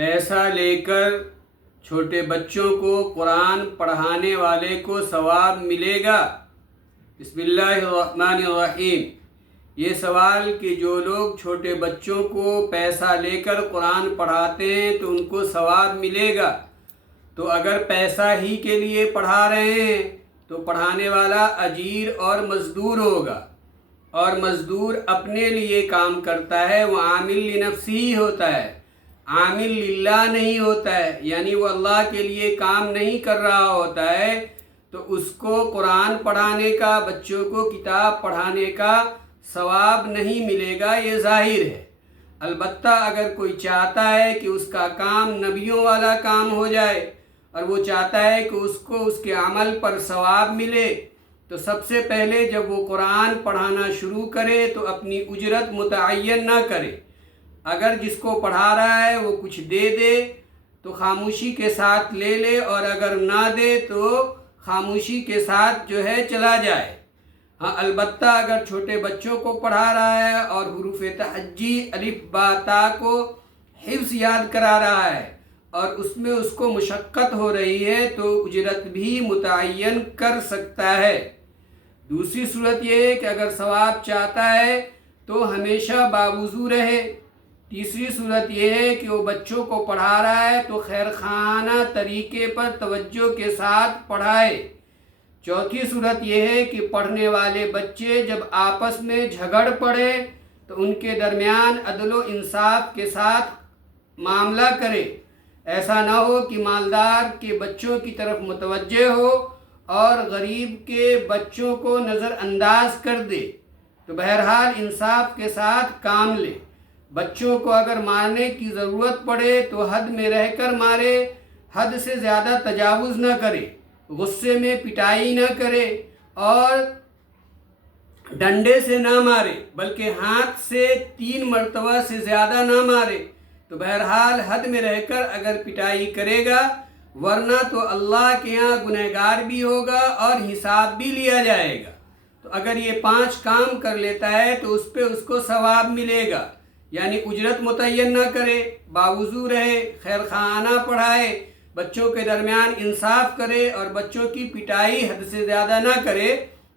پیسہ لے کر چھوٹے بچوں کو قرآن پڑھانے والے کو ثواب ملے گا؟ بسم اللہ الرحمن الرحیم۔ یہ سوال کہ جو لوگ چھوٹے بچوں کو پیسہ لے کر قرآن پڑھاتے ہیں تو ان کو ثواب ملے گا، تو اگر پیسہ ہی کے لیے پڑھا رہے ہیں تو پڑھانے والا اجیر اور مزدور ہوگا، اور مزدور اپنے لیے کام کرتا ہے، وہ عامل لنفسہ ہوتا ہے، عامل للہ نہیں ہوتا ہے، یعنی وہ اللہ کے لیے کام نہیں کر رہا ہوتا ہے، تو اس کو قرآن پڑھانے کا، بچوں کو کتاب پڑھانے کا ثواب نہیں ملے گا، یہ ظاہر ہے۔ البتہ اگر کوئی چاہتا ہے کہ اس کا کام نبیوں والا کام ہو جائے اور وہ چاہتا ہے کہ اس کو اس کے عمل پر ثواب ملے، تو سب سے پہلے جب وہ قرآن پڑھانا شروع کرے تو اپنی اجرت متعین نہ کرے۔ اگر جس کو پڑھا رہا ہے وہ کچھ دے دے تو خاموشی کے ساتھ لے لے، اور اگر نہ دے تو خاموشی کے ساتھ چلا جائے۔ ہاں، البتہ اگر چھوٹے بچوں کو پڑھا رہا ہے اور حروف تہجی الف با تا کو حفظ یاد کرا رہا ہے اور اس میں اس کو مشقت ہو رہی ہے تو اجرت بھی متعین کر سکتا ہے۔ دوسری صورت یہ ہے کہ اگر ثواب چاہتا ہے تو ہمیشہ باوضو رہے۔ تیسری صورت یہ ہے کہ وہ بچوں کو پڑھا رہا ہے تو خیر خواہانہ طریقے پر توجہ کے ساتھ پڑھائے۔ چوتھی صورت یہ ہے کہ پڑھنے والے بچے جب آپس میں جھگڑ پڑے تو ان کے درمیان عدل و انصاف کے ساتھ معاملہ کرے، ایسا نہ ہو کہ مالدار کے بچوں کی طرف متوجہ ہو اور غریب کے بچوں کو نظر انداز کر دے، تو بہرحال انصاف کے ساتھ کام لے۔ بچوں کو اگر مارنے کی ضرورت پڑے تو حد میں رہ کر مارے، حد سے زیادہ تجاوز نہ کرے، غصے میں پٹائی نہ کرے اور ڈنڈے سے نہ مارے، بلکہ ہاتھ سے 3 مرتبہ سے زیادہ نہ مارے۔ تو بہرحال حد میں رہ کر اگر پٹائی کرے گا، ورنہ تو اللہ کے ہاں گنہگار بھی ہوگا اور حساب بھی لیا جائے گا۔ تو اگر یہ 5 کام کر لیتا ہے تو اس پہ اس کو ثواب ملے گا، یعنی اجرت متعین نہ کرے، باوضو رہے، خیر خواہانہ پڑھائے، بچوں کے درمیان انصاف کرے اور بچوں کی پٹائی حد سے زیادہ نہ کرے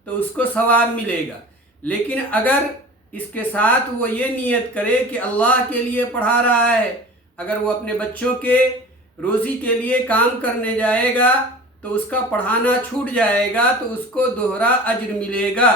تو اس کو ثواب ملے گا۔ لیکن اگر اس کے ساتھ وہ یہ نیت کرے کہ اللہ کے لیے پڑھا رہا ہے، اگر وہ اپنے بچوں کے روزی کے لیے کام کرنے جائے گا تو اس کا پڑھانا چھوٹ جائے گا، تو اس کو دوہرا اجر ملے گا۔